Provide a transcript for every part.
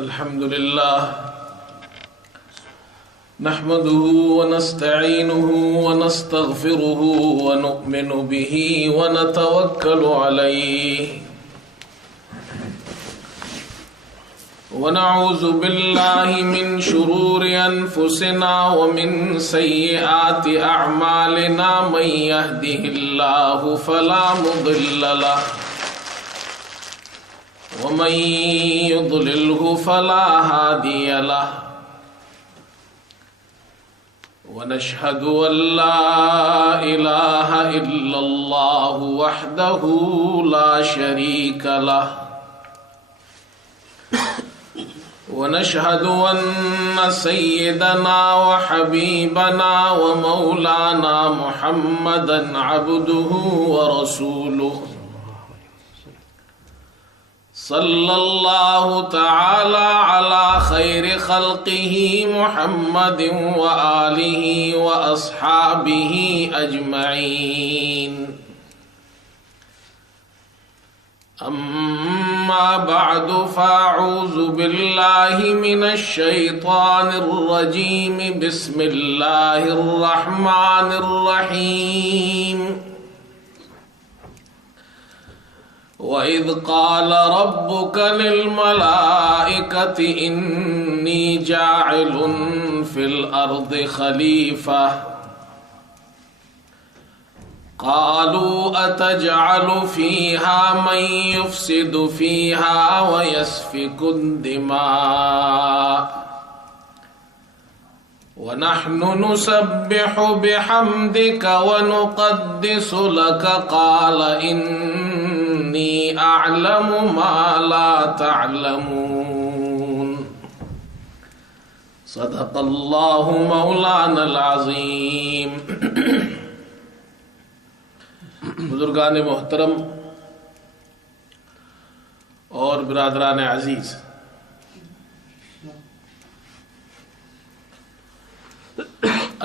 الحمد لله نحمده ونستعينه ونستغفره ونؤمن به ونتوكل عليه ونعوذ بالله من شرور أنفسنا ومن سيئات أعمالنا من يهده الله فلا مضل له ومن يضلله فلا هادي له ونشهد أن لا إله إلا الله وحده لا شريك له ونشهد أن سيدنا وحبيبنا ومولانا محمدا عبده ورسوله صلى الله تعالى على خير خلقه محمد وآله وأصحابه أجمعين أما بعد فأعوذ بالله من الشيطان الرجيم بسم الله الرحمن الرحيم وَإِذْ قَالَ رَبُّكَ لِلْمَلَائِكَةِ إِنِّي جَاعِلٌ فِي الْأَرْضِ خَلِيفَةً قَالُوا أَتَجْعَلُ فِيهَا مَن يُفْسِدُ فِيهَا وَيَسْفِكُ الدِّمَاءَ وَنَحْنُ نُسَبِّحُ بِحَمْدِكَ وَنُقَدِّسُ لَكَ قَالَ إِنِّي أَعْلَمُ مَا لَا تَعْلَمُونَ صدق اللہ مولانا العظیم۔ بزرگان محترم اور برادران عزیز،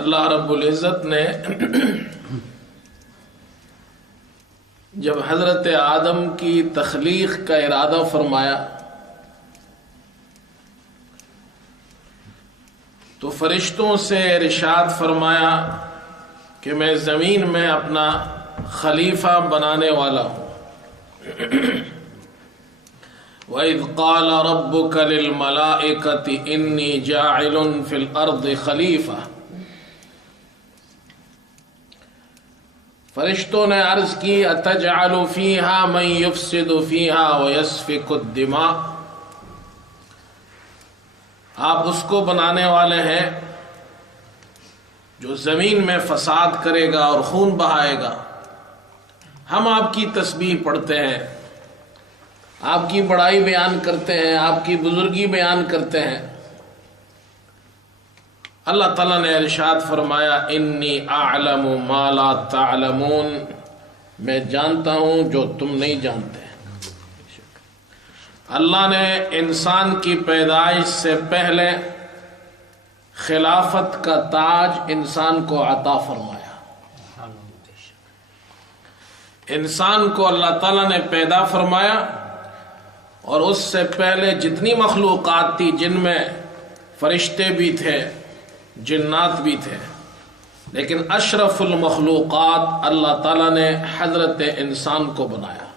اللہ رب العزت نے جب حضرت آدم کی تخلیق کا ارادہ فرمایا تو فرشتوں سے ارشاد فرمایا کہ میں زمین میں اپنا خلیفہ بنانے والا ہوں۔ وَإِذْ قَالَ رَبُّكَ لِلْمَلَائِكَةِ إِنِّي جَاعِلٌ فِي الْأَرْضِ خَلِيفَةً۔ فرشتوں نے عرض کی اتجعل فیہا من یفسد فیہا ویسفک الدماء، آپ اس کو بنانے والے ہیں جو زمین میں فساد کرے گا اور خون بہائے گا۔ ہم آپ کی تسبیح پڑھتے ہیں، آپ کی بڑائی بیان کرتے ہیں، آپ کی بزرگی بیان کرتے ہیں۔ اللہ تعالیٰ نے ارشاد فرمایا انی اعلم ما لا تعلمون، میں جانتا ہوں جو تم نہیں جانتے۔ اللہ نے انسان کی پیدائش سے پہلے خلافت کا تاج انسان کو عطا فرمایا۔ انسان کو اللہ تعالیٰ نے پیدا فرمایا اور اس سے پہلے جتنی مخلوقات تھی، جن میں فرشتے بھی تھے، جنات بھی تھے، لیکن اشرف المخلوقات اللہ تعالیٰ نے حضرت انسان کو بنایا۔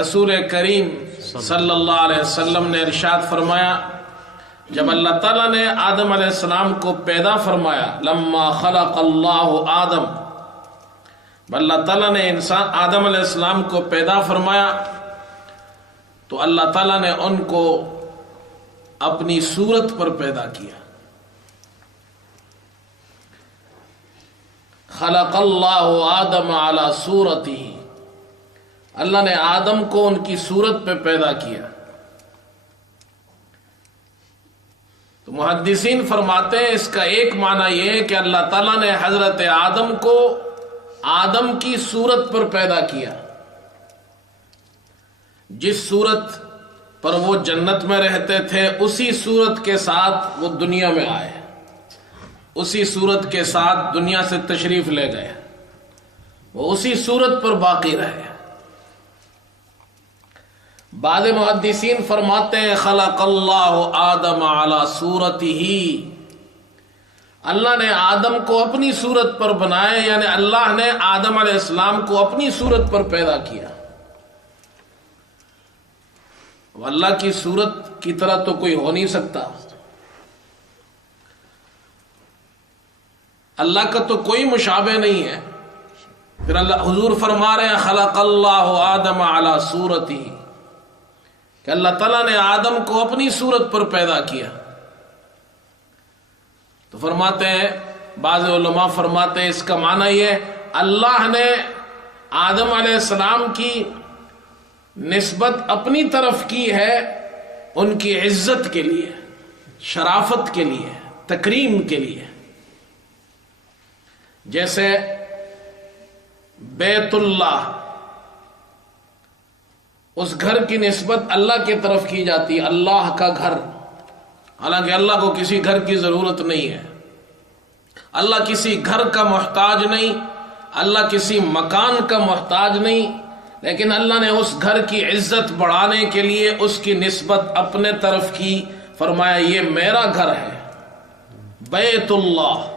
رسول کریم صلی اللہ علیہ وسلم نے ارشاد فرمایا جب اللہ تعالیٰ نے آدم علیہ السلام کو پیدا فرمایا، لما خلق اللہ آدم، اللہ تعالیٰ نے آدم علیہ السلام کو پیدا فرمایا تو اللہ تعالیٰ نے ان کو اپنی صورت پر پیدا کیا۔ خلق اللہ آدم علی صورتہ، اللہ نے آدم کو ان کی صورت پہ پیدا کیا۔ تو محدثین فرماتے ہیں اس کا ایک معنی یہ ہے کہ اللہ تعالیٰ نے حضرت آدم کو آدم کی صورت پر پیدا کیا، جس صورت پر وہ جنت میں رہتے تھے اسی صورت کے ساتھ وہ دنیا میں آئے، اسی صورت کے ساتھ دنیا سے تشریف لے گئے، وہ اسی صورت پر باقی رہے۔ بعض محدثین فرماتے ہیں خلق اللہ آدم علی صورتہ، اللہ نے آدم کو اپنی صورت پر بنایا، یعنی اللہ نے آدم علیہ السلام کو اپنی صورت پر پیدا کیا۔ اللہ کی صورت کی طرح تو کوئی ہو نہیں سکتا، اللہ کا تو کوئی مشابہ نہیں ہے۔ پھر اللہ حضور فرما رہے ہیں خلق اللہ آدم علی صورتہ، کہ اللہ تعالیٰ نے آدم کو اپنی صورت پر پیدا کیا۔ تو فرماتے ہیں بعض علماء فرماتے ہیں اس کا معنی یہ اللہ نے آدم علیہ السلام کی نسبت اپنی طرف کی ہے ان کی عزت کے لیے، شرافت کے لیے، تکریم کے لیے۔ جیسے بیت اللہ، اس گھر کی نسبت اللہ کی طرف کی جاتی ہے، اللہ کا گھر، حالانکہ اللہ کو کسی گھر کی ضرورت نہیں ہے، اللہ کسی گھر کا محتاج نہیں، اللہ کسی مکان کا محتاج نہیں، لیکن اللہ نے اس گھر کی عزت بڑھانے کے لیے اس کی نسبت اپنے طرف کی، فرمایا یہ میرا گھر ہے، بیت اللہ۔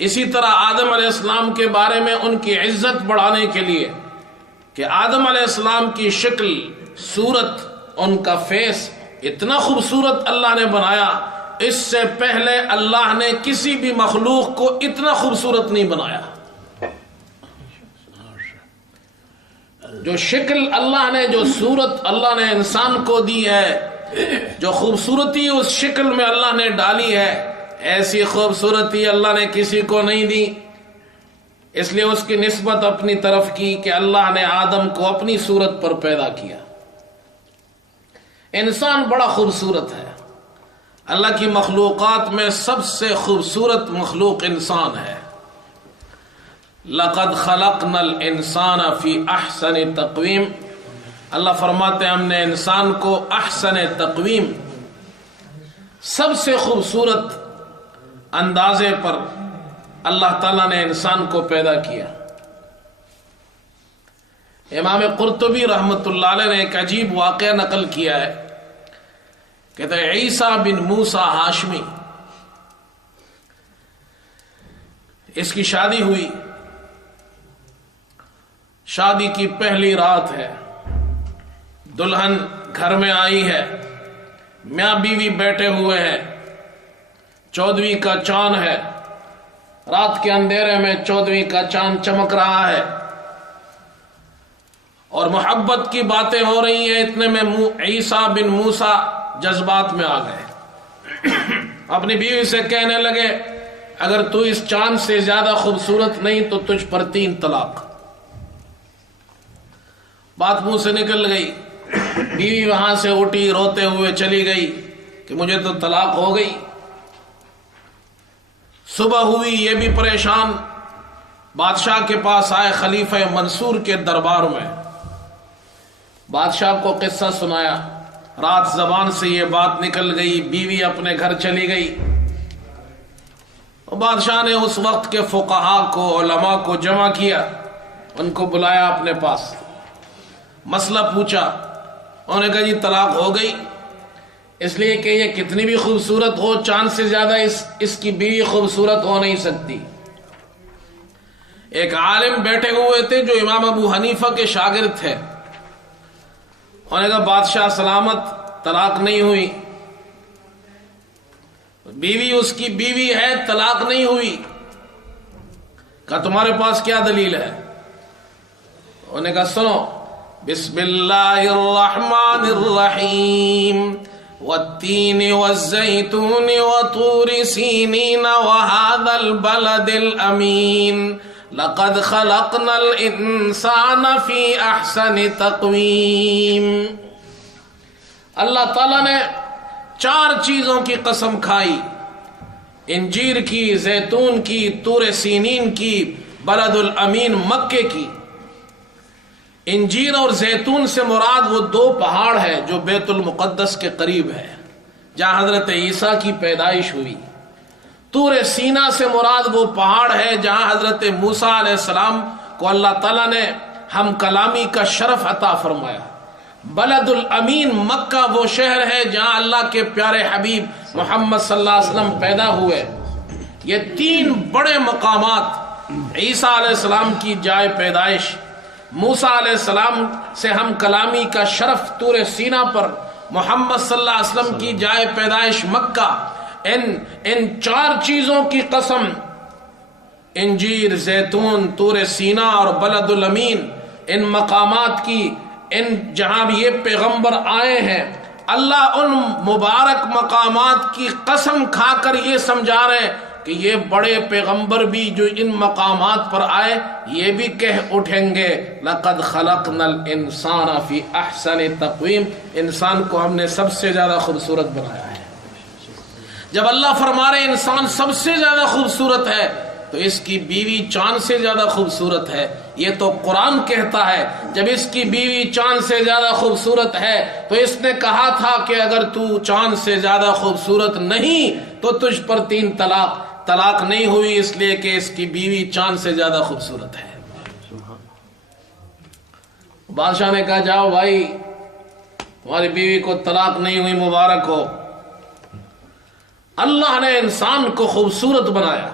اسی طرح آدم علیہ السلام کے بارے میں ان کی عزت بڑھانے کے لیے کہ آدم علیہ السلام کی شکل، صورت، ان کا فیس اتنا خوبصورت اللہ نے بنایا، اس سے پہلے اللہ نے کسی بھی مخلوق کو اتنا خوبصورت نہیں بنایا۔ جو شکل اللہ نے، جو صورت اللہ نے انسان کو دی ہے، جو خوبصورتی اس شکل میں اللہ نے ڈالی ہے، ایسی خوبصورتی اللہ نے کسی کو نہیں دی، اس لیے اس کی نسبت اپنی طرف کی کہ اللہ نے آدم کو اپنی صورت پر پیدا کیا۔ انسان بڑا خوبصورت ہے، اللہ کی مخلوقات میں سب سے خوبصورت مخلوق انسان ہے۔ لَقَدْ خَلَقْنَا الْإِنسَانَ فِي أَحْسَنِ تَقْوِيمٍ، اللہ فرماتے ہیں ہم نے انسان کو احسن تقویم، سب سے خوبصورت اندازے پر اللہ تعالیٰ نے انسان کو پیدا کیا۔ امام قرطبی رحمۃ اللہ علیہ نے ایک عجیب واقعہ نقل کیا ہے، کہتے ہیں عیسیٰ بن موسیٰ ہاشمی، اس کی شادی ہوئی، شادی کی پہلی رات ہے، دلہن گھر میں آئی ہے، میاں بیوی بیٹھے ہوئے ہیں، 14ویں کا چاند ہے، رات کے اندھیرے میں 14ویں کا چاند چمک رہا ہے اور محبت کی باتیں ہو رہی ہیں۔ اتنے میں عیسیٰ بن موسیٰ جذبات میں آ گئے، اپنی بیوی سے کہنے لگے اگر تو اس چاند سے زیادہ خوبصورت نہیں تو تجھ پر 3 طلاق۔ بات منہ سے نکل گئی، بیوی وہاں سے اٹھی روتے ہوئے چلی گئی کہ مجھے تو طلاق ہو گئی۔ صبح ہوئی، یہ بھی پریشان، بادشاہ کے پاس آئے، خلیفہ منصور کے دربار میں، بادشاہ کو قصہ سنایا، رات زبان سے یہ بات نکل گئی، بیوی اپنے گھر چلی گئی۔ بادشاہ نے اس وقت کے فقہاء کو، علماء کو جمع کیا، ان کو بلایا اپنے پاس، مسئلہ پوچھا، انہوں نے کہا جی طلاق ہو گئی، اس لیے کہ یہ کتنی بھی خوبصورت ہو، چاند سے زیادہ اس کی بیوی خوبصورت ہو نہیں سکتی۔ ایک عالم بیٹھے ہوئے تھے جو امام ابو حنیفہ کے شاگرد تھے، انہوں نے کہا بادشاہ سلامت، طلاق نہیں ہوئی، بیوی اس کی بیوی ہے، طلاق نہیں ہوئی۔ کہا تمہارے پاس کیا دلیل ہے؟ انہوں نے کہا سنو، بسم اللہ الرحمن الرحیم، والتین والزیتون وطور سینین وهذا البلد الامین، لقد خلقنا الانسان فی احسن تقویم۔ اللہ تعالیٰ نے 4 چیزوں کی قسم کھائی، انجیر کی، زیتون کی، طور سینین کی، بلد الامین مکے کی۔ انجیر اور زیتون سے مراد وہ 2 پہاڑ ہے جو بیت المقدس کے قریب ہے، جہاں حضرت عیسیٰ کی پیدائش ہوئی۔ طور سینا سے مراد وہ پہاڑ ہے جہاں حضرت موسیٰ علیہ السلام کو اللہ تعالیٰ نے ہم کلامی کا شرف عطا فرمایا، بلد الامین مکہ وہ شہر ہے جہاں اللہ کے پیارے حبیب محمد صلی اللہ علیہ وسلم پیدا ہوئے. یہ 3 بڑے مقامات، عیسیٰ علیہ السلام کی جائے پیدائش، موسیٰ علیہ السلام سے ہم کلامی کا شرف طور سینا پر، محمد صلی اللہ علیہ وسلم کی جائے پیدائش مکہ، ان 4 چیزوں کی قسم، انجیر، زیتون، طور سینا اور بلد الامین، ان مقامات کی، ان جہاں بھی یہ پیغمبر آئے ہیں، اللہ ان مبارک مقامات کی قسم کھا کر یہ سمجھا رہے ہیں کہ یہ بڑے پیغمبر بھی جو ان مقامات پر آئے یہ بھی کہہ اٹھیں گے لَقَدْ خَلَقْنَا الْإِنسَانَ فِي أَحْسَنِ تَقْوِيمٍ، انسان کو ہم نے سب سے زیادہ خوبصورت بنایا ہے. جب اللہ فرما رہے انسان سب سے زیادہ خوبصورت ہے تو اس کی بیوی چاند سے زیادہ خوبصورت ہے. یہ تو قرآن کہتا ہے. جب اس کی بیوی چاند سے زیادہ خوبصورت ہے تو اس نے کہا تھا کہ اگر تو چاند سے زیادہ خوبصورت نہیں تو تجھ پر 3 طلاق نہیں ہوئی، اس لیے کہ اس کی بیوی چاند سے زیادہ خوبصورت ہے. بادشاہ نے کہا جاؤ بھائی تمہاری بیوی کو طلاق نہیں ہوئی، مبارک ہو. اللہ نے انسان کو خوبصورت بنایا.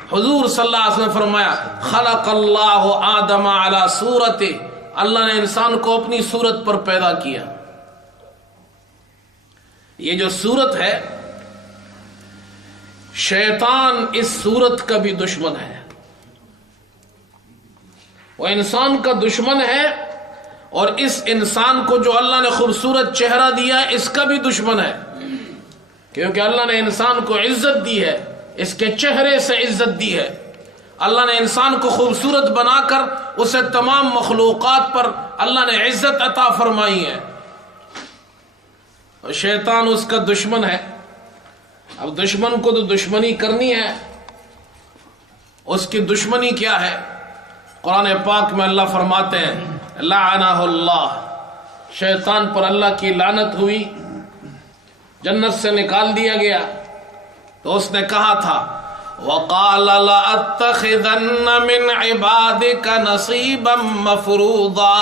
حضور صلی اللہ علیہ وسلم فرمایا خلق اللہ آدم علی صورتہ، اللہ نے انسان کو اپنی صورت پر پیدا کیا. یہ جو صورت ہے، شیطان اس صورت کا بھی دشمن ہے، وہ انسان کا دشمن ہے، اور اس انسان کو جو اللہ نے خوبصورت چہرہ دیا اس کا بھی دشمن ہے، کیونکہ اللہ نے انسان کو عزت دی ہے، اس کے چہرے سے عزت دی ہے. اللہ نے انسان کو خوبصورت بنا کر اسے تمام مخلوقات پر اللہ نے عزت عطا فرمائی ہے، اور شیطان اس کا دشمن ہے. اب دشمن کو تو دشمنی کرنی ہے. اس کی دشمنی کیا ہے؟ قرآن پاک میں اللہ فرماتے ہیں لعنہ اللہ، شیطان پر اللہ کی لعنت ہوئی، جنت سے نکال دیا گیا. تو اس نے کہا تھا وَقَالَ لَأَتَّخِذَنَّ مِنْ عِبَادِكَ نَصِيبًا مَفْرُوضًا،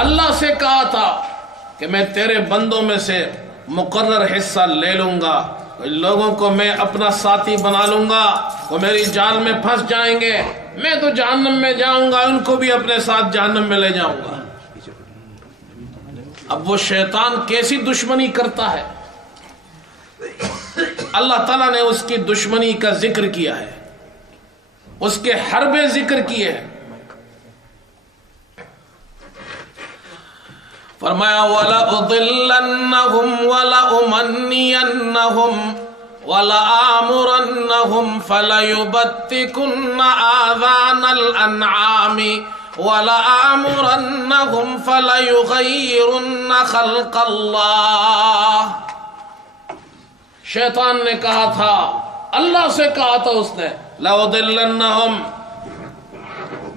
اللہ سے کہا تھا کہ میں تیرے بندوں میں سے مقرر حصہ لے لوں گا، لوگوں کو میں اپنا ساتھی بنا لوں گا، وہ میری جال میں پھنس جائیں گے، میں تو جہنم میں جاؤں گا، ان کو بھی اپنے ساتھ جہنم میں لے جاؤں گا. اب وہ شیطان کیسی دشمنی کرتا ہے، اللہ تعالیٰ نے اس کی دشمنی کا ذکر کیا ہے، اس کے حربے ذکر کیے ہیں. فرمایا وَلَأُضِلَّنَّهُمْ وَلَأُمَنِّيَنَّهُمْ وَلَآمُرَنَّهُمْ فَلَيُبَتِّكُنَّ آذَانَ الْأَنْعَامِ وَلَآمُرَنَّهُمْ فَلَيُغَيِّرُنَّ خَلْقَ اللَّهِ. شیطان نے کہا تھا، اللہ سے کہا تھا اس نے لَأُضِلَّنَّهُمْ،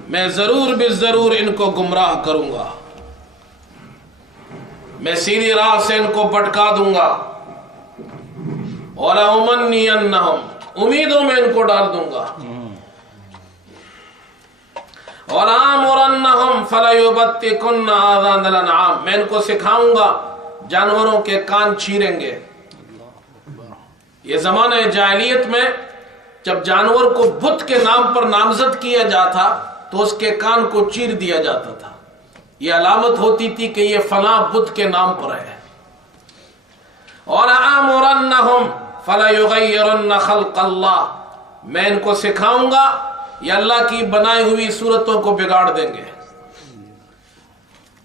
میں ضرور بھی ضرور ان کو گمراہ کروں گا، میں سیدھی راہ سے ان کو بھٹکا دوں گا. وَلَأُمَنِّيَنَّهُمْ، امیدوں میں ان کو ڈال دوں گا. وَلَآمُرَنَّهُمْ فَلَيُبَتِّكُنَّ آذَانَ الْأَنْعَامِ، میں ان کو سکھاؤں گا جانوروں کے کان چیریں گے. یہ زمانہ جاہلیت میں جب جانور کو بت کے نام پر نامزد کیا جاتا تو اس کے کان کو چیر دیا جاتا تھا، یہ علامت ہوتی تھی کہ یہ فلاں بت کے نام پر ہے. وَلَآمُرَنَّهُمْ فَلَيُغَيِّرُنَّ خَلْقَ اللَّهِ، میں ان کو سکھاؤں گا یہ اللہ کی بنائی ہوئی صورتوں کو بگاڑ دیں گے،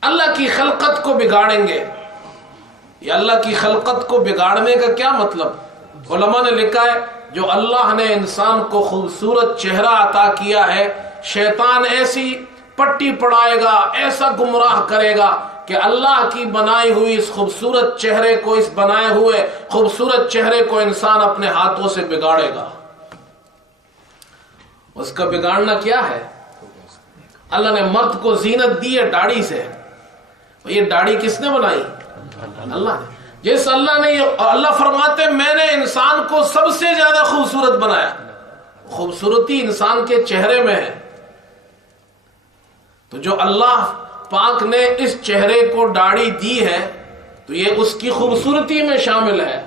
اللہ کی خلقت کو بگاڑیں گے. یہ اللہ کی خلقت کو بگاڑنے کا کیا مطلب؟ علماء نے لکھا ہے جو اللہ نے انسان کو خوبصورت چہرہ عطا کیا ہے، شیطان ایسی پٹی پڑھائے گا، ایسا گمراہ کرے گا کہ اللہ کی بنائی ہوئی اس خوبصورت چہرے کو، اس بنائے ہوئے خوبصورت چہرے کو انسان اپنے ہاتھوں سے بگاڑے گا. اس کا بگاڑنا کیا ہے؟ اللہ نے مرد کو زینت دی ہے داڑھی سے. یہ داڑھی کس نے بنائی؟ اللہ نے. جس اللہ نے، اللہ فرماتے میں نے انسان کو سب سے زیادہ خوبصورت بنایا. خوبصورتی انسان کے چہرے میں ہے. تو جو اللہ پاک نے اس چہرے کو داڑھی دی ہے تو یہ اس کی خوبصورتی میں شامل ہے.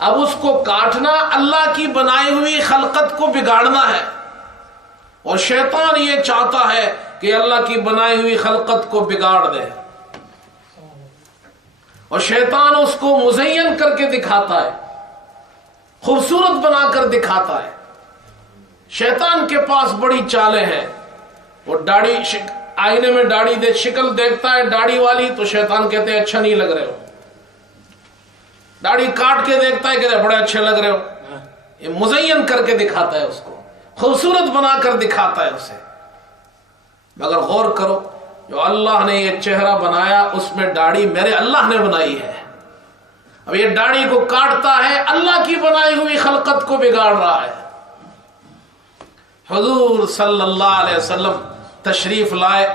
اب اس کو کاٹنا اللہ کی بنائی ہوئی خلقت کو بگاڑنا ہے، اور شیطان یہ چاہتا ہے کہ اللہ کی بنائی ہوئی خلقت کو بگاڑ دے، اور شیطان اس کو مزین کر کے دکھاتا ہے، خوبصورت بنا کر دکھاتا ہے. شیطان کے پاس بڑی چالیں ہیں. وہ داڑھی آئینے میں داڑھی دے شکل دیکھتا ہے داڑھی والی تو شیطان کہتے ہیں اچھا نہیں لگ رہے ہو. داڑھی کاٹ کے دیکھتا ہے کہتے ہیں بڑے اچھے لگ رہے ہو. یہ مزین کر کے دکھاتا ہے، اس کو خوبصورت بنا کر دکھاتا ہے اسے. مگر غور کرو، جو اللہ نے یہ چہرہ بنایا اس میں داڑھی میرے اللہ نے بنائی ہے. اب یہ داڑھی کو کاٹتا ہے، اللہ کی بنائی ہوئی خلقت کو بگاڑ رہا ہے. حضور صلی اللہ علیہ وسلم تشریف لائے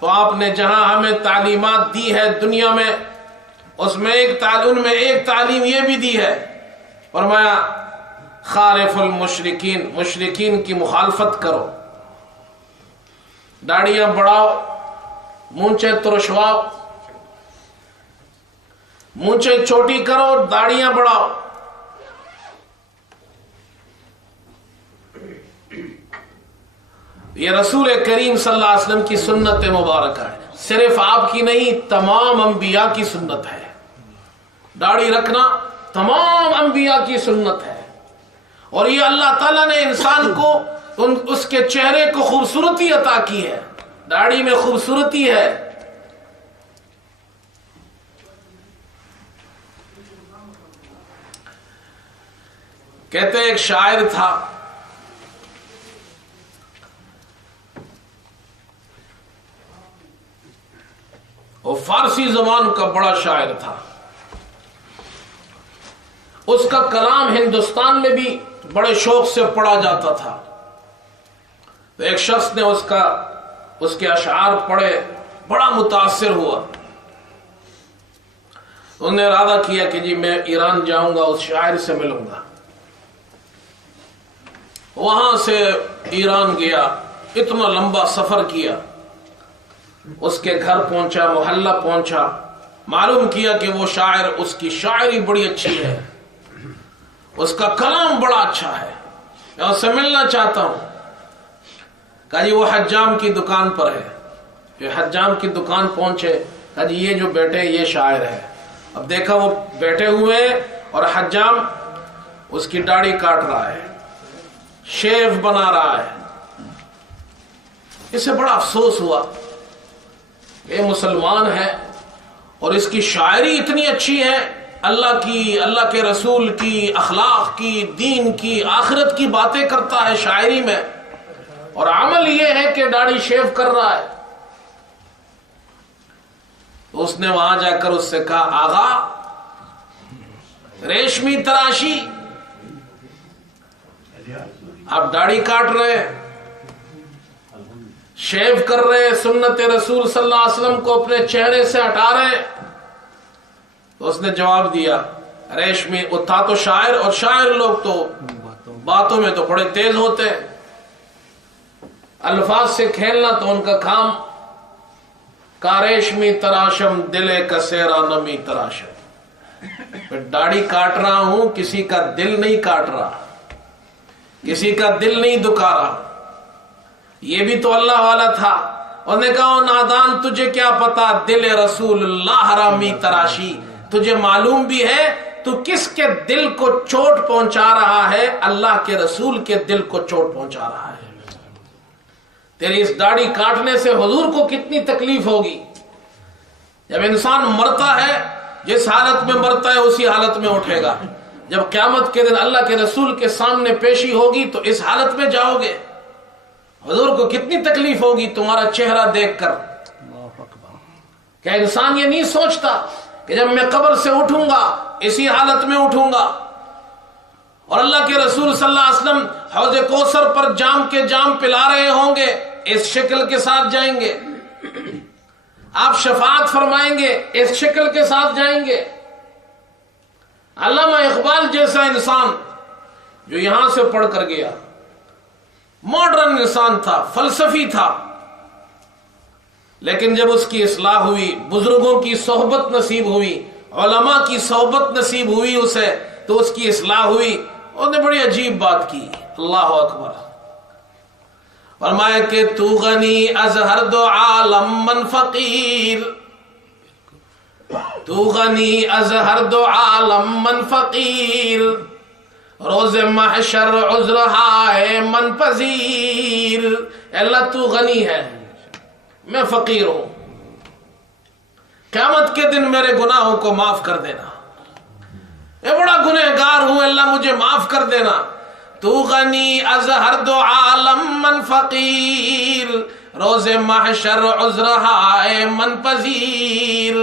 تو آپ نے جہاں ہمیں تعلیمات دی ہے دنیا میں، اس میں ایک تعلیم یہ بھی دی ہے، فرمایا خالف المشرکین، مشرکین کی مخالفت کرو، داڑیاں بڑھاؤ، مونچھیں ترشواؤ، مونچھیں چھوٹی کرو، داڑیاں بڑھاؤ. یہ رسول کریم صلی اللہ علیہ وسلم کی سنت مبارکہ ہے، صرف آپ کی نہیں تمام انبیاء کی سنت ہے. داڑھی رکھنا تمام انبیاء کی سنت ہے، اور یہ اللہ تعالیٰ نے انسان کو اس کے چہرے کو خوبصورتی عطا کی ہے. داڑھی میں خوبصورتی ہے. کہتے ایک شاعر تھا، وہ فارسی زبان کا بڑا شاعر تھا، اس کا کلام ہندوستان میں بھی بڑے شوق سے پڑھا جاتا تھا. تو ایک شخص نے اس کے اشعار پڑھے، بڑا متاثر ہوا. انہوں نے ارادہ کیا کہ جی میں ایران جاؤں گا، اس شاعر سے ملوں گا. وہاں سے ایران گیا، اتنا لمبا سفر کیا، اس کے گھر پہنچا، محلہ پہنچا، معلوم کیا کہ وہ شاعر، اس کی شاعری بڑی اچھی ہے، اس کا کلام بڑا اچھا ہے، میں اس سے ملنا چاہتا ہوں. کہا جی وہ حجام کی دکان پر ہے. جو حجام کی دکان پہنچے، کہا جی یہ جو بیٹھے یہ شاعر ہے. اب دیکھا وہ بیٹھے ہوئے اور حجام اس کی داڑھی کاٹ رہا ہے، شیو بنا رہا ہے. اسے بڑا افسوس ہوا، یہ مسلمان ہے اور اس کی شاعری اتنی اچھی ہے، اللہ کی، اللہ کے رسول کی، اخلاق کی، دین کی، آخرت کی باتیں کرتا ہے شاعری میں، اور عمل یہ ہے کہ داڑھی شیو کر رہا ہے. تو اس نے وہاں جا کر اس سے کہا آغا ریشمی تراشی، آپ داڑھی کاٹ رہے ہیں، شیو کر رہے ہیں، سنت رسول صلی اللہ علیہ وسلم کو اپنے چہرے سے ہٹا رہے ہیں. تو اس نے جواب دیا ریشمی، وہ تھا تو شاعر، اور شاعر لوگ تو باتوں میں تو بڑے تیز ہوتے ہیں، الفاظ سے کھیلنا تو ان کا کام. کا ریشمی تراشم دلے کا سیرا نمی تراشم، داڑھی کاٹ رہا ہوں، کسی کا دل نہیں کاٹ رہا، کسی کا دل نہیں دکھا رہا. یہ بھی تو اللہ والا تھا. اور نے کہا نادان تجھے کیا پتا دل رسول اللہ حرامی تراشی، تجھے معلوم بھی ہے تو کس کے دل کو چوٹ پہنچا رہا ہے؟ اللہ کے رسول کے دل کو چوٹ پہنچا رہا ہے. تیری اس داڑھی کاٹنے سے حضور کو کتنی تکلیف ہوگی. جب انسان مرتا ہے، جس حالت میں مرتا ہے اسی حالت میں اٹھے گا. جب قیامت کے دن اللہ کے رسول کے سامنے پیشی ہوگی تو اس حالت میں جاؤ گے. حضور کو کتنی تکلیف ہوگی تمہارا چہرہ دیکھ کر. کیا انسان یہ نہیں سوچتا کہ جب میں قبر سے اٹھوں گا اسی حالت میں اٹھوں گا، اور اللہ کے رسول صلی اللہ علیہ وسلم حوض کوثر پر جام کے جام پلا رہے ہوں گے، اس شکل کے ساتھ جائیں گے. آپ شفاعت فرمائیں گے، اس شکل کے ساتھ جائیں گے. علامہ اقبال جیسا انسان جو یہاں سے پڑھ کر گیا، ماڈرن انسان تھا، فلسفی تھا، لیکن جب اس کی اصلاح ہوئی، بزرگوں کی صحبت نصیب ہوئی، علماء کی صحبت نصیب ہوئی اسے، تو اس کی اصلاح ہوئی۔ اس نے بڑی عجیب بات کی، اللہ اکبر، فرمایا کہ تو غنی از ہر دو عالم من فقیر، تو غنی از ہر دو عالم من فقیر، روز محشر عذر ہائے من پذیر۔ اللہ تو غنی ہے، میں فقیر ہوں، قیامت کے دن میرے گناہوں کو معاف کر دینا، میں بڑا گنہگار ہوں، اللہ مجھے معاف کر دینا۔ تو غنی از ہر دو عالم من فقیر، روز محشر عذر ہائے من پذیر،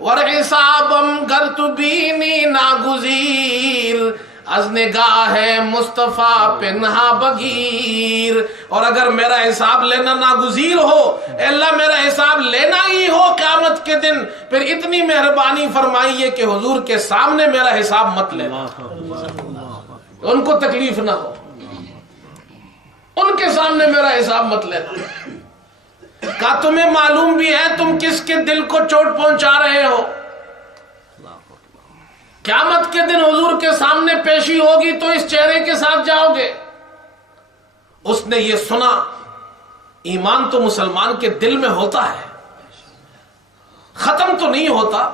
ور حسابم گر تو بینی ناگزیر، از نگاہ مصطفیٰ پنہا بگیر۔ اور اگر میرا حساب لینا ناگزیر ہو، اللہ میرا حساب لینا ہی ہو قیامت کے دن، پھر اتنی مہربانی فرمائیے کہ حضور کے سامنے میرا حساب مت لینا، ان کو تکلیف نہ ہو، ان کے سامنے میرا حساب مت لینا۔ کہا تمہیں معلوم بھی ہے تم کس کے دل کو چوٹ پہنچا رہے ہو؟ قیامت کے دن حضور کے سامنے پیشی ہوگی تو اس چہرے کے ساتھ جاؤ گے۔ اس نے یہ سنا، ایمان تو مسلمان کے دل میں ہوتا ہے، ختم تو نہیں ہوتا،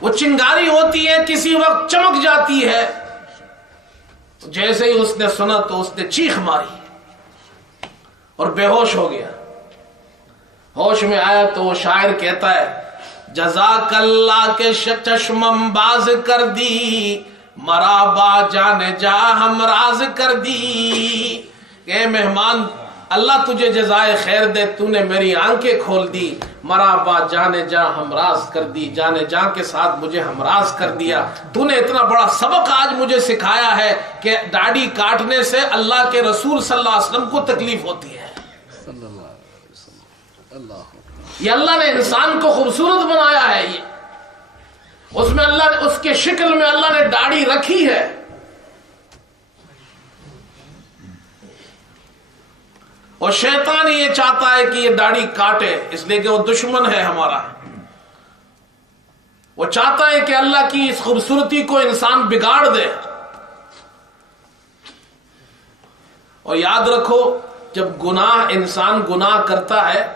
وہ چنگاری ہوتی ہے، کسی وقت چمک جاتی ہے۔ جیسے ہی اس نے سنا تو اس نے چیخ ماری اور بے ہوش ہو گیا۔ ہوش میں آیا تو وہ شاعر کہتا ہے، جزاک اللہ کے چشمم باز کر دی، مرابا جان جا ہم راز کر دی۔ کہ مہمان اللہ تجھے جزائے خیر دے، تو نے میری آنکھیں کھول دی، مرابا جانے جا ہم راز کر دی، جانے جا کے ساتھ مجھے ہمراز کر دیا۔ تو نے اتنا بڑا سبق آج مجھے سکھایا ہے کہ داڑھی کاٹنے سے اللہ کے رسول صلی اللہ علیہ وسلم کو تکلیف ہوتی ہے۔ یہ اللہ نے انسان کو خوبصورت بنایا ہے، یہ اس میں اللہ نے، اس کے شکل میں اللہ نے داڑھی رکھی ہے۔ اور شیطان یہ چاہتا ہے کہ یہ داڑھی کاٹے، اس لیے کہ وہ دشمن ہے ہمارا، وہ چاہتا ہے کہ اللہ کی اس خوبصورتی کو انسان بگاڑ دے۔ اور یاد رکھو، جب گناہ انسان گناہ کرتا ہے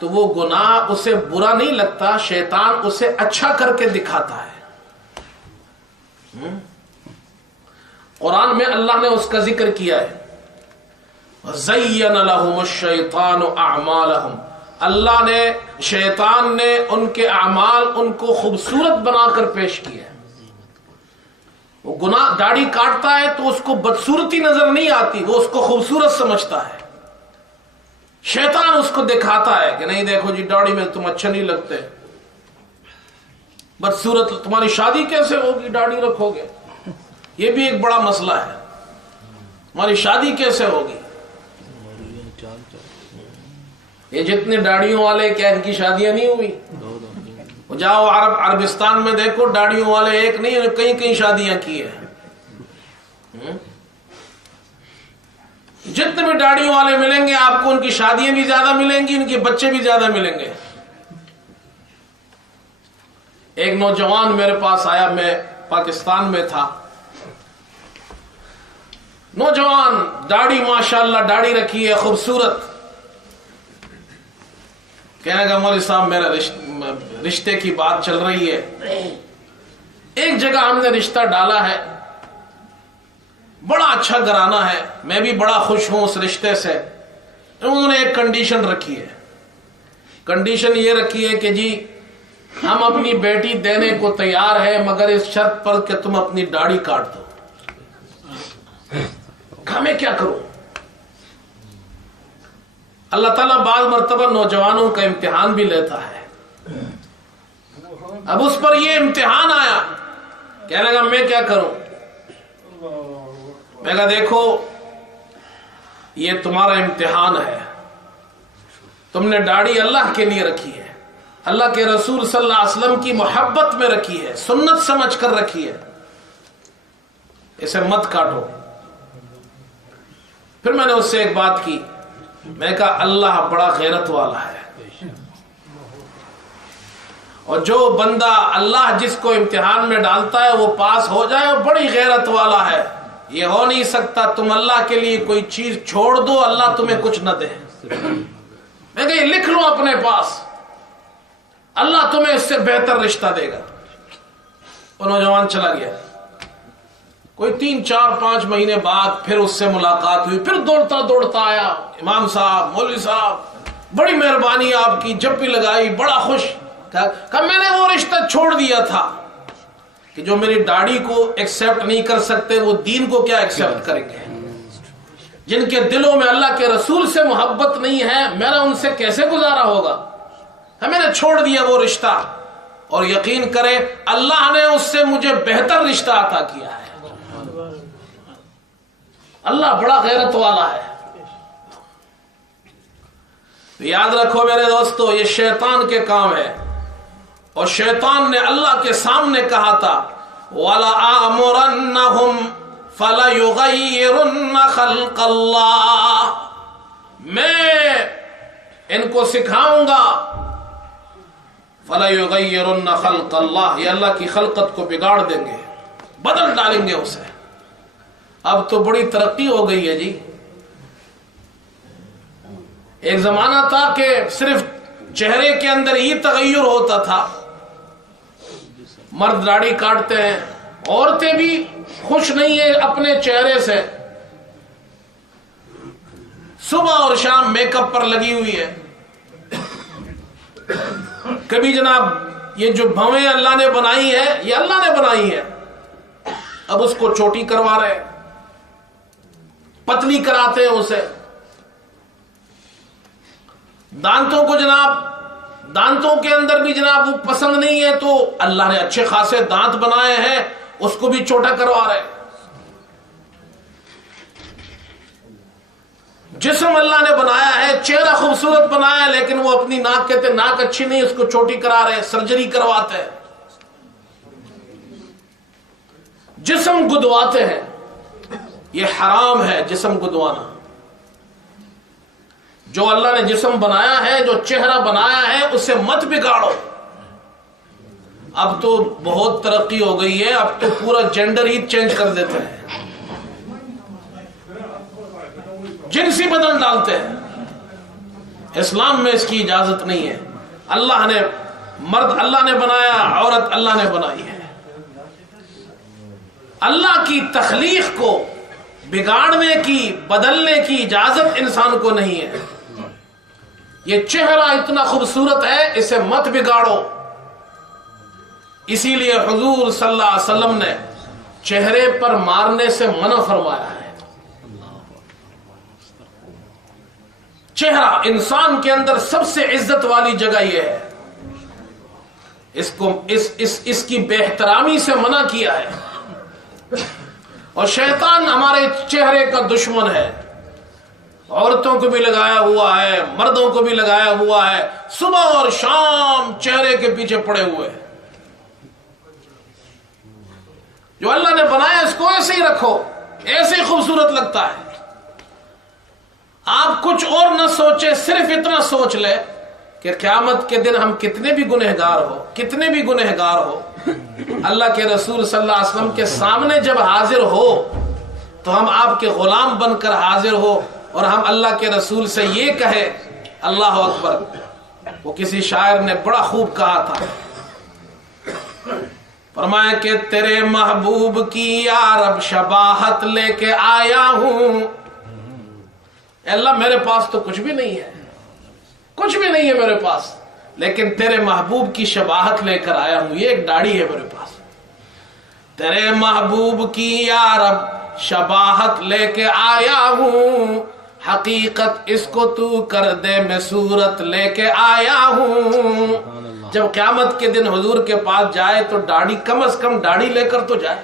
تو وہ گناہ اسے برا نہیں لگتا، شیطان اسے اچھا کر کے دکھاتا ہے۔ قرآن میں اللہ نے اس کا ذکر کیا ہے، زین لہم الشیطان اعمالہم، اللہ نے، شیطان نے ان کے اعمال ان کو خوبصورت بنا کر پیش کیا ہے۔ وہ گناہ داڑھی کاٹتا ہے تو اس کو بدصورتی نظر نہیں آتی، وہ اس کو خوبصورت سمجھتا ہے۔ شیطان اس کو دکھاتا ہے کہ نہیں دیکھو جی، داڑھی میں تم اچھا نہیں لگتے، بدصورت، تمہاری شادی کیسے ہوگی داڑھی رکھو گے؟ یہ بھی ایک بڑا مسئلہ ہے، تمہاری شادی کیسے ہوگی؟ یہ جتنے داڑھیوں والے، کیا ان کی شادیاں نہیں ہوئی؟ جاؤ عربستان میں دیکھو، داڑھیوں والے ایک نہیں، کئی کئی شادیاں کی ہیں۔ جتنے بھی داڑھیوں والے ملیں گے آپ کو، ان کی شادیاں بھی زیادہ ملیں گی، ان کے بچے بھی زیادہ ملیں گے۔ ایک نوجوان میرے پاس آیا، میں پاکستان میں تھا، نوجوان، داڑھی ماشاءاللہ داڑھی رکھی ہے خوبصورت، کہنے لگا مولوی صاحب میرا رشتے کی بات چل رہی ہے، ایک جگہ ہم نے رشتہ ڈالا ہے، بڑا اچھا گھرانہ ہے، میں بھی بڑا خوش ہوں اس رشتے سے۔ انہوں نے ایک کنڈیشن رکھی ہے، کنڈیشن یہ رکھی ہے کہ جی ہم اپنی بیٹی دینے کو تیار ہے، مگر اس شرط پر کہ تم اپنی داڑھی کاٹ دو۔ کہا میں کیا کروں؟ اللہ تعالیٰ بعض مرتبہ نوجوانوں کا امتحان بھی لیتا ہے۔ اب اس پر یہ امتحان آیا، کہنے لگا میں کیا کروں؟ میں کہا دیکھو، یہ تمہارا امتحان ہے، تم نے داڑھی اللہ کے لیے رکھی ہے، اللہ کے رسول صلی اللہ علیہ وسلم کی محبت میں رکھی ہے، سنت سمجھ کر رکھی ہے، اسے مت کاٹو۔ پھر میں نے اس سے ایک بات کی، میں کہا اللہ بڑا غیرت والا ہے، اور جو بندہ اللہ جس کو امتحان میں ڈالتا ہے وہ پاس ہو جائے وہ بڑی غیرت والا ہے. یہ ہو نہیں سکتا تم اللہ کے لیے کوئی چیز چھوڑ دو اللہ تمہیں کچھ نہ دے. میں کہ لکھ لو اپنے پاس اللہ تمہیں اس سے بہتر رشتہ دے گا. وہ نوجوان چلا گیا. کوئی 3-4-5 مہینے بعد پھر اس سے ملاقات ہوئی. پھر دوڑتا دوڑتا آیا. امام صاحب مولوی صاحب بڑی مہربانی آپ کی, جب بھی لگائی بڑا خوش. کہ میں نے وہ رشتہ چھوڑ دیا تھا کہ جو میری داڑھی کو ایکسپٹ نہیں کر سکتے وہ دین کو کیا ایکسپٹ کریں گے. جن کے دلوں میں اللہ کے رسول سے محبت نہیں ہے میرا ان سے کیسے گزارا ہوگا. میں نے چھوڑ دیا وہ رشتہ. اور یقین کرے اللہ نے اس سے مجھے بہتر رشتہ عطا کیا ہے. اللہ بڑا غیرت والا ہے. یاد رکھو میرے دوستو یہ شیطان کے کام ہے. اور شیطان نے اللہ کے سامنے کہا تھا وَلَآمُرَنَّهُمْ فَلَيُغَيِّرُنَّ خَلْقَ اللَّهِ, میں ان کو سکھاؤں گا فَلَيُغَيِّرُنَّ خَلْقَ اللَّهِ, یہ اللہ کی خلقت کو بگاڑ دیں گے, بدل ڈالیں گے اسے. اب تو بڑی ترقی ہو گئی ہے جی. ایک زمانہ تھا کہ صرف چہرے کے اندر ہی تغیر ہوتا تھا. مرد داڑھی کاٹتے ہیں, عورتیں بھی خوش نہیں ہیں اپنے چہرے سے, صبح اور شام میک اپ پر لگی ہوئی ہے. کبھی جناب یہ جو بھویں اللہ نے بنائی ہے یہ اللہ نے بنائی ہے, اب اس کو چھوٹی کروا رہے, پتلی کراتے ہیں اسے. دانتوں کو جناب دانتوں کے اندر بھی جناب وہ پسند نہیں ہے تو اللہ نے اچھے خاصے دانت بنائے ہیں اس کو بھی چھوٹا کروا رہے. جسم اللہ نے بنایا ہے, چہرہ خوبصورت بنایا ہے, لیکن وہ اپنی ناک کہتے ناک اچھی نہیں اس کو چھوٹی کرا رہے, سرجری کرواتے ہیں. جسم گدواتے ہیں, یہ حرام ہے جسم گدوانا. جو اللہ نے جسم بنایا ہے, جو چہرہ بنایا ہے اسے مت بگاڑو. اب تو بہت ترقی ہو گئی ہے, اب تو پورا جینڈر ہی چینج کر دیتے ہیں, جنسی بدل ڈالتے ہیں. اسلام میں اس کی اجازت نہیں ہے. اللہ نے مرد اللہ نے بنایا, عورت اللہ نے بنائی ہے. اللہ کی تخلیق کو بگاڑنے کی بدلنے کی اجازت انسان کو نہیں ہے. یہ چہرہ اتنا خوبصورت ہے اسے مت بگاڑو. اسی لیے حضور صلی اللہ علیہ وسلم نے چہرے پر مارنے سے منع فرمایا ہے. چہرہ انسان کے اندر سب سے عزت والی جگہ یہ ہے, اس کو اس کی بے احترامی سے منع کیا ہے. اور شیطان ہمارے چہرے کا دشمن ہے. عورتوں کو بھی لگایا ہوا ہے, مردوں کو بھی لگایا ہوا ہے, صبح اور شام چہرے کے پیچھے پڑے ہوئے. جو اللہ نے بنایا اس کو ایسے ہی رکھو, ایسے ہی خوبصورت لگتا ہے. آپ کچھ اور نہ سوچے, صرف اتنا سوچ لے کہ قیامت کے دن ہم کتنے بھی گنہگار ہو اللہ کے رسول صلی اللہ علیہ وسلم کے سامنے جب حاضر ہو تو ہم آپ کے غلام بن کر حاضر ہو اور ہم اللہ کے رسول سے یہ کہے اللہ اکبر. وہ کسی شاعر نے بڑا خوب کہا تھا, فرمایا کہ تیرے محبوب کی یا رب شباہت لے کے آیا ہوں. اللہ میرے پاس تو کچھ بھی نہیں ہے میرے پاس, لیکن تیرے محبوب کی شباہت لے کر آیا ہوں. یہ ایک داڑھی ہے میرے پاس. تیرے محبوب کی یا رب شباہت لے کے آیا ہوں, حقیقت اس کو تو کر دے میں صورت لے کے آیا ہوں. جب قیامت کے دن حضور کے پاس جائے تو داڑھی, کم از کم داڑھی لے کر تو جائے,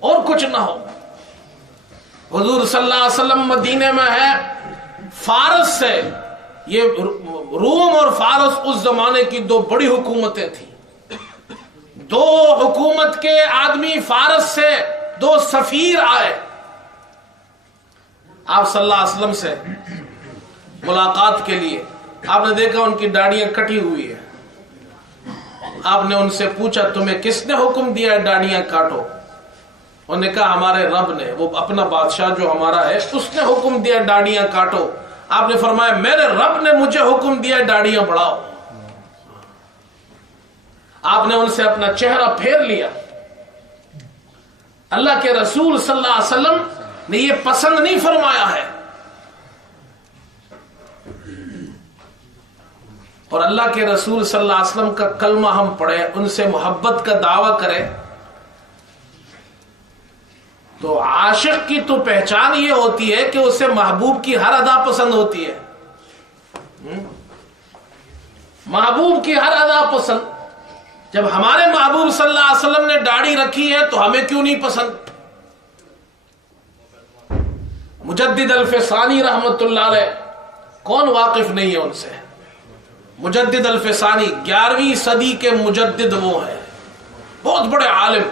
اور کچھ نہ ہو. حضور صلی اللہ علیہ وسلم مدینے میں ہے, فارس سے, یہ روم اور فارس اس زمانے کی دو بڑی حکومتیں تھیں. دو حکومت کے آدمی فارس سے, دو سفیر آئے آپ صلی اللہ علیہ وسلم سے ملاقات کے لیے. آپ نے دیکھا ان کی داڑیاں کٹی ہوئی ہے, آپ نے ان سے پوچھا تمہیں کس نے حکم دیا ہے داڑیاں کاٹو؟ انہوں نے کہا ہمارے رب نے، وہ اپنا بادشاہ جو ہمارا ہے اس نے حکم دیا داڑیاں کاٹو۔ آپ نے فرمایا میرے رب نے مجھے حکم دیا داڑیاں بڑھاؤ۔ آپ نے ان سے اپنا چہرہ پھیر لیا۔ اللہ کے رسول صلی اللہ علیہ وسلم نے یہ پسند نہیں فرمایا ہے، اور اللہ کے رسول صلی اللہ علیہ وسلم کا کلمہ ہم پڑھے، ان سے محبت کا دعویٰ کرے، تو عاشق کی تو پہچان یہ ہوتی ہے کہ اسے محبوب کی ہر ادا پسند ہوتی ہے۔ محبوب کی ہر ادا پسند۔ جب ہمارے محبوب صلی اللہ علیہ وسلم نے داڑھی رکھی ہے تو ہمیں کیوں نہیں پسند؟ مجدد الفسانی رحمت اللہ علیہ، کون واقف نہیں ہے ان سے؟ مجدد الفسانی 11ویں صدی کے مجدد وہ ہیں، بہت بڑے عالم،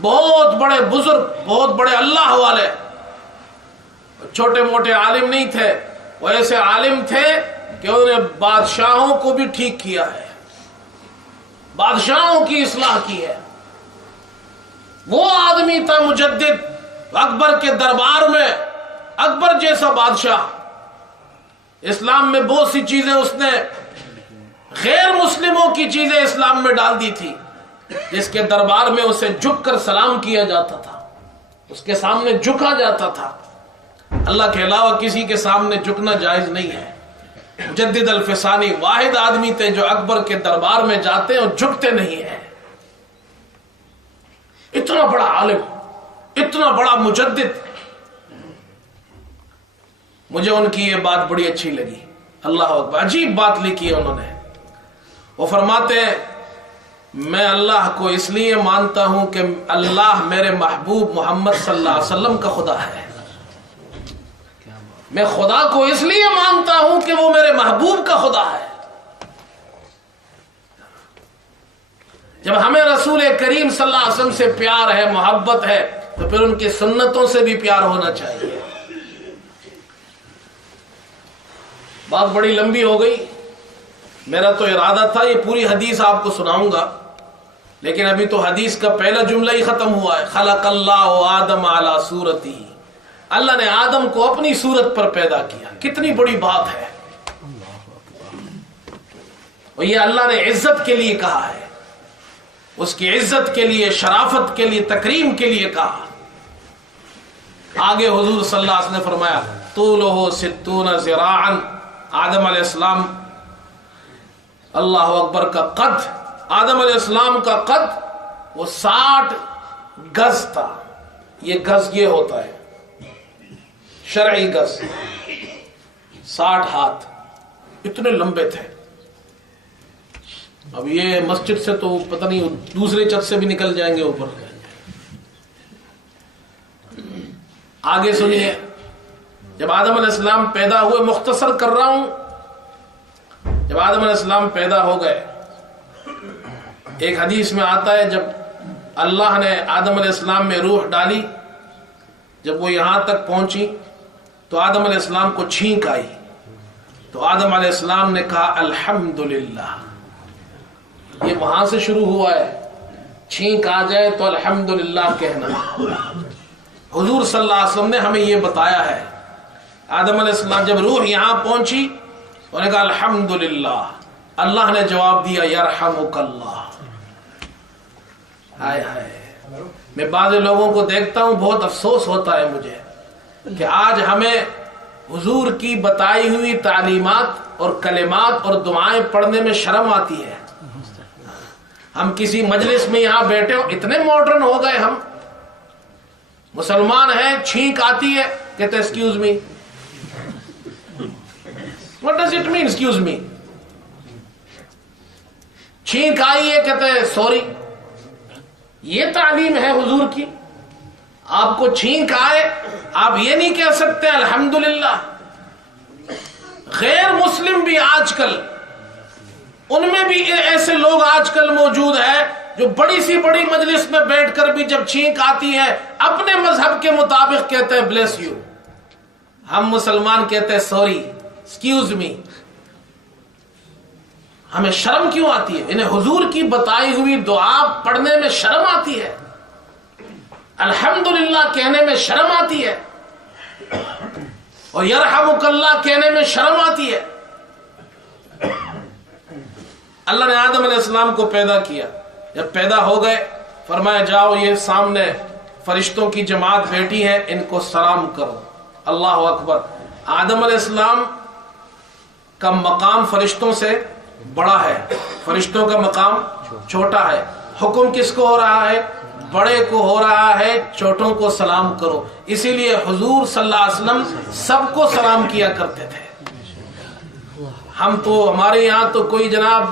بہت بڑے بزرگ، بہت بڑے اللہ والے، چھوٹے موٹے عالم نہیں تھے، وہ ایسے عالم تھے کہ انہوں نے بادشاہوں کو بھی ٹھیک کیا ہے، بادشاہوں کی اصلاح کی ہے۔ وہ آدمی تھا مجدد، اکبر کے دربار میں اکبر جیسا بادشاہ، اسلام میں بہت سی چیزیں اس نے غیر مسلموں کی چیزیں اسلام میں ڈال دی تھی، جس کے دربار میں اسے جھک کر سلام کیا جاتا تھا، اس کے سامنے جھکا جاتا تھا۔ اللہ کے علاوہ کسی کے سامنے جھکنا جائز نہیں ہے۔ مجدد الفسانی واحد آدمی تھے جو اکبر کے دربار میں جاتے اور جھکتے نہیں ہیں۔ اتنا بڑا عالم، اتنا بڑا مجدد، مجھے ان کی یہ بات بڑی اچھی لگی۔ اللہ اکبر، عجیب بات لکھی ہے انہوں نے۔ وہ فرماتے ہیں میں اللہ کو اس لیے مانتا ہوں کہ اللہ میرے محبوب محمد صلی اللہ علیہ وسلم کا خدا ہے۔ میں خدا کو اس لیے مانتا ہوں کہ وہ میرے محبوب کا خدا ہے۔ جب ہمیں رسول کریم صلی اللہ علیہ وسلم سے پیار ہے، محبت ہے، تو پھر ان کی سنتوں سے بھی پیار ہونا چاہیے۔ بات بڑی لمبی ہو گئی، میرا تو ارادہ تھا یہ پوری حدیث آپ کو سناؤں گا، لیکن ابھی تو حدیث کا پہلا جملہ ہی ختم ہوا ہے۔ خلق اللہ آدم علی صورتہ، اللہ نے آدم کو اپنی صورت پر پیدا کیا۔ کتنی بڑی بات ہے، اور یہ اللہ نے عزت کے لیے کہا ہے، اس کی عزت کے لیے، شرافت کے لیے، تکریم کے لیے کہا۔ آگے حضور صلی اللہ علیہ وسلم نے فرمایا طولہ 60 ذراعا، آدم علیہ السلام، اللہ اکبر کا قد، آدم علیہ السلام کا قد وہ 60 گز تھا۔ یہ گز یہ ہوتا ہے شرعی گز، 60 ہاتھ، اتنے لمبے تھے۔ اب یہ مسجد سے تو پتہ نہیں دوسرے چھت سے بھی نکل جائیں گے اوپر۔ آگے سنیے، جب آدم علیہ السلام پیدا ہوئے، مختصر کر رہا ہوں، جب آدم علیہ السلام پیدا ہو گئے، ایک حدیث میں آتا ہے جب اللہ نے آدم علیہ السلام میں روح ڈالی، جب وہ یہاں تک پہنچی تو آدم علیہ السلام کو چھینک آئی، تو آدم علیہ السلام نے کہا الحمدللہ۔ یہ وہاں سے شروع ہوا ہے، چھینک آ جائے تو الحمدللہ کہنا۔ حضور صلی اللہ علیہ وسلم نے ہمیں یہ بتایا ہے۔ آدم علیہ السلام جب روح یہاں پہنچی، انہوں نے کہا الحمدللہ، اللہ نے جواب دیا یرحمک اللہ۔ ہائے ہائے، میں بعض لوگوں کو دیکھتا ہوں، بہت افسوس ہوتا ہے مجھے کہ آج ہمیں حضور کی بتائی ہوئی تعلیمات اور کلمات اور دعائیں پڑھنے میں شرم آتی ہے۔ ہم کسی مجلس میں یہاں بیٹھے ہو، اتنے ماڈرن ہو گئے ہم، مسلمان ہیں، چھینک آتی ہے کہتے excuse me. What does it mean excuse me؟ چھینک آئی ہے کہتے ہیں سوری۔ یہ تعلیم ہے حضور کی؟ آپ کو چھینک آئے آپ یہ نہیں کہہ سکتے الحمدللہ؟ غیر مسلم بھی آج کل، ان میں بھی ایسے لوگ آج کل موجود ہیں جو بڑی سی بڑی مجلس میں بیٹھ کر بھی جب چھینک آتی ہے اپنے مذہب کے مطابق کہتے ہیں بلیس یو۔ ہم مسلمان کہتے ہیں سوری، ایکسکیوز می۔ ہمیں شرم کیوں آتی ہے؟ انہیں حضور کی بتائی ہوئی دعا پڑھنے میں شرم آتی ہے، الحمدللہ کہنے میں شرم آتی ہے، اور یرحمک اللہ کہنے میں شرم آتی ہے۔ اللہ نے آدم علیہ السلام کو پیدا کیا، جب پیدا ہو گئے فرمایا جاؤ یہ سامنے فرشتوں کی جماعت بیٹھی ہے، ان کو سلام کرو۔ اللہ اکبر۔ آدم علیہ السلام کا مقام فرشتوں سے بڑا ہے، فرشتوں کا مقام چھوٹا ہے۔ حکم کس کو ہو رہا ہے؟ بڑے کو ہو رہا ہے چھوٹوں کو سلام کرو۔ اسی لیے حضور صلی اللہ علیہ وسلم سب کو سلام کیا کرتے تھے۔ ہم تو ہمارے یہاں تو کوئی جناب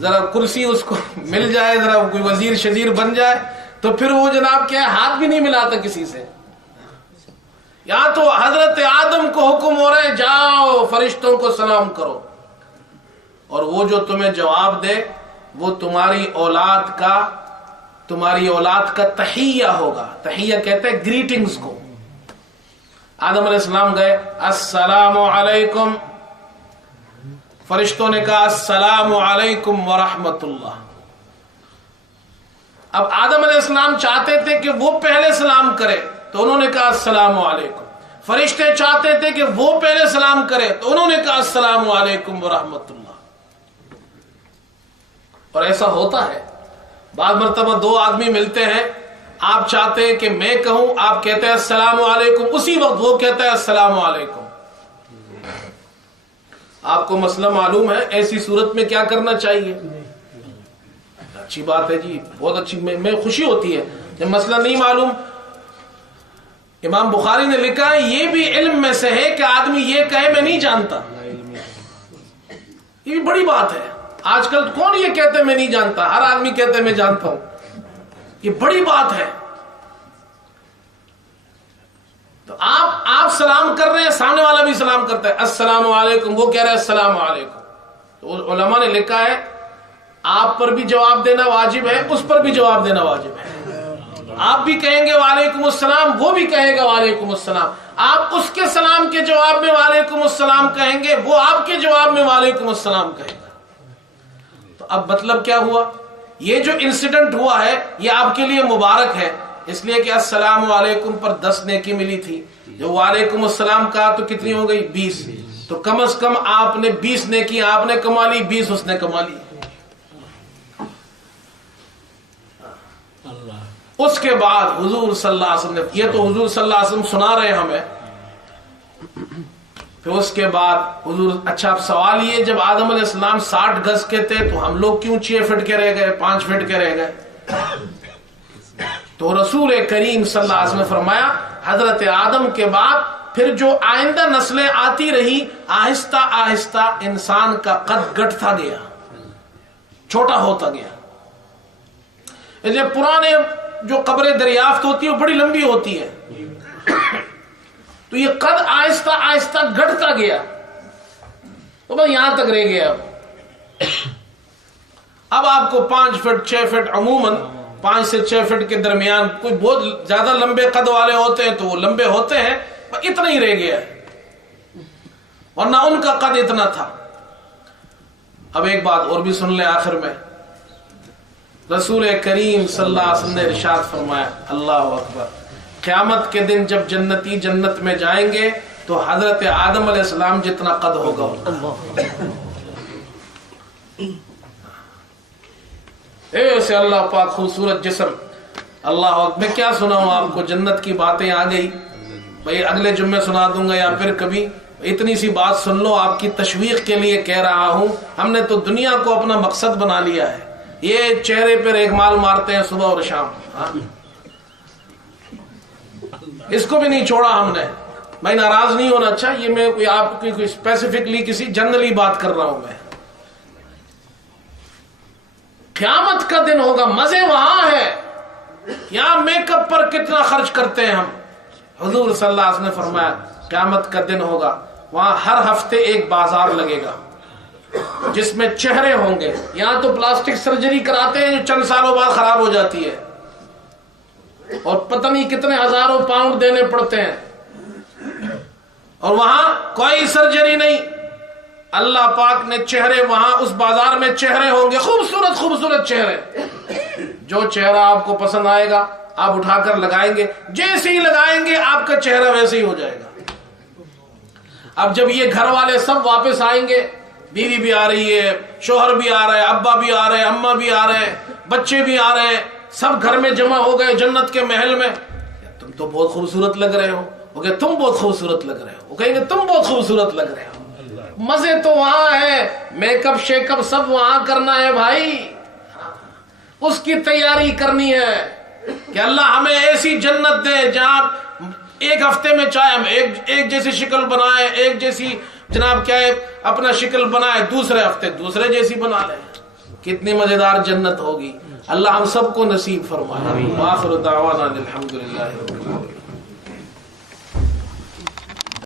ذرا کرسی اس کو مل جائے، ذرا کوئی وزیر شزیر بن جائے تو پھر وہ جناب کیا ہاتھ بھی نہیں ملاتا کسی سے۔ یہاں تو حضرت آدم کو حکم ہو رہا ہے جاؤ فرشتوں کو سلام کرو، اور وہ جو تمہیں جواب دے وہ تمہاری اولاد کا تحیہ ہوگا۔ تحیہ کہتے ہیں گریٹنگز کو۔ آدم علیہ السلام گئے السلام علیکم، فرشتوں نے کہا السلام علیکم ورحمت اللہ۔ اب آدم علیہ السلام چاہتے تھے کہ وہ پہلے سلام کرے تو انہوں نے کہا السلام علیکم، فرشتے چاہتے تھے کہ وہ پہلے سلام کرے تو انہوں نے کہا السلام علیکم ورحمت اللہ۔ اور ایسا ہوتا ہے، بعض مرتبہ دو آدمی ملتے ہیں، آپ چاہتے ہیں کہ میں کہوں، آپ کہتے ہیں السلام علیکم، اسی وقت وہ کہتا ہے السلام علیکم۔ آپ کو مسئلہ معلوم ہے، ایسی صورت میں کیا کرنا چاہیے؟ اچھی بات ہے جی، بہت اچھی، میں خوشی ہوتی ہے جب مسئلہ نہیں معلوم۔ امام بخاری نے لکھا ہے یہ بھی علم میں سے ہے کہ آدمی یہ کہے میں نہیں جانتا، یہ بھی بڑی بات ہے۔ آج کل کون یہ کہتے میں نہیں جانتا، ہر آدمی کہتے میں جانتا ہوں، یہ بڑی بات ہے۔ تو آپ سلام کر رہے ہیں، سامنے والا بھی سلام کرتا ہے السلام علیکم، وہ کہہ رہا ہے السلام علیکم۔ تو علماء نے لکھا ہے آپ پر بھی جواب دینا واجب ہے، اس پر بھی جواب دینا واجب ہے۔ آپ بھی کہیں گے وعلیکم السلام، وہ بھی کہے گا وعلیکم السلام۔ آپ اس کے سلام کے جواب میں وعلیکم السلام کہیں گے، وہ آپ کے جواب میں وعلیکم السلام کہے گا۔ تو اب مطلب کیا ہوا؟ یہ جو انسیڈنٹ ہوا ہے یہ آپ کے لیے مبارک ہے، اس لیے کہ السلام علیکم پر 10 نیکی ملی تھی، جو وعلیکم السلام کہا تو کتنی ہو گئی؟ 20۔ تو کم از کم آپ نے 20 نیکی آپ نے کما لی، 20 اس نے کما لی۔ اس کے بعد حضور صلی اللہ علیہ وسلم نے، یہ تو حضور صلی اللہ علیہ وسلم سنا رہے ہمیں، پھر اس کے بعد حضور، اچھا اب سوال یہ، جب آدم علیہ السلام 60 گز کے تھے تو ہم لوگ کیوں 6 فٹ کے رہ گئے، 5 فٹ کے رہ گئے؟ تو رسول کریم صلی اللہ علیہ وسلم نے فرمایا حضرت آدم کے بعد پھر جو آئندہ نسلیں آتی رہی، آہستہ آہستہ انسان کا قد گھٹتا گیا، چھوٹا ہوتا گیا۔ اس لیے پرانے جو قبریں دریافت ہوتی ہے وہ بڑی لمبی ہوتی ہے، تو یہ قد آہستہ آہستہ گھٹتا گیا، تو بس یہاں تک رہ گیا۔ اب آپ کو 5 فٹ 6 فٹ، عموماً 5 سے 6 فٹ کے درمیان، کوئی بہت زیادہ لمبے قد والے ہوتے ہیں تو وہ لمبے ہوتے ہیں، اتنا ہی رہ گیا ہے، ورنہ ان کا قد اتنا تھا۔ اب ایک بات اور بھی سن لیں آخر میں، رسول کریم صلی اللہ علیہ وسلم نے ارشاد فرمایا، اللہ اکبر، قیامت کے دن جب جنتی جنت میں جائیں گے تو حضرت آدم علیہ السلام جتنا قد ہوگا ایسے اللہ پاک خوبصورت جسم، اللہ اکبر۔ میں کیا سناؤں آپ کو، جنت کی باتیں آ گئی بھائی، اگلے جمعے سنا دوں گا یا پھر کبھی، اتنی سی بات سن لو، آپ کی تشویق کے لیے کہہ رہا ہوں۔ ہم نے تو دنیا کو اپنا مقصد بنا لیا ہے، یہ چہرے پہ ریگمال مارتے ہیں صبح اور شام، اس کو بھی نہیں چھوڑا ہم نے۔ میں ناراض نہیں ہونا، اچھا یہ میں کوئی آپ کی کوئی اسپیسیفکلی کسی جنرلی بات کر رہا ہوں۔ میں قیامت کا دن ہوگا، مزے وہاں ہے، یہاں میک اپ پر کتنا خرچ کرتے ہیں ہم۔ حضور صلی اللہ علیہ وسلم نے فرمایا قیامت کا دن ہوگا، وہاں ہر ہفتے ایک بازار لگے گا جس میں چہرے ہوں گے۔ یہاں تو پلاسٹک سرجری کراتے ہیں جو چند سالوں بعد خراب ہو جاتی ہے، اور پتہ نہیں کتنے ہزاروں پاؤنڈ دینے پڑتے ہیں، اور وہاں کوئی سرجری نہیں، اللہ پاک نے چہرے وہاں اس بازار میں چہرے ہوں گے، خوبصورت خوبصورت چہرے، جو چہرہ آپ کو پسند آئے گا آپ اٹھا کر لگائیں گے، جیسے ہی لگائیں گے آپ کا چہرہ ویسے ہی ہو جائے گا۔ اب جب یہ گھر والے سب واپس آئیں گے، بیوی بھی آ رہی ہے، شوہر بھی آ رہا ہے، ابا بھی آ رہے ہیں، اماں بھی آ رہے ہیں، بچے بھی آ رہے ہیں، سب گھر میں جمع ہو گئے جنت کے محل میں، تم تو بہت خوبصورت لگ رہے ہو، وہ کہ تم بہت خوبصورت لگ رہے ہو، وہ کہیں گے تم بہت خوبصورت لگ رہے ہو۔ مزے تو وہاں ہے، میک اپ شیک اپ سب وہاں کرنا ہے بھائی، اس کی تیاری کرنی ہے کہ اللہ ہمیں ایسی جنت دے جہاں ایک ہفتے میں چاہے ہم ایک جیسی شکل بنائے، ایک جیسی جناب کیا ہے اپنا شکل بنائے، دوسرے ہفتے دوسرے جیسی بنا لیں، کتنی مزیدار جنت ہوگی۔ اللہ ہم سب کو نصیب فرمائے۔ آخر دعوانا الحمدللہ رب العالمین۔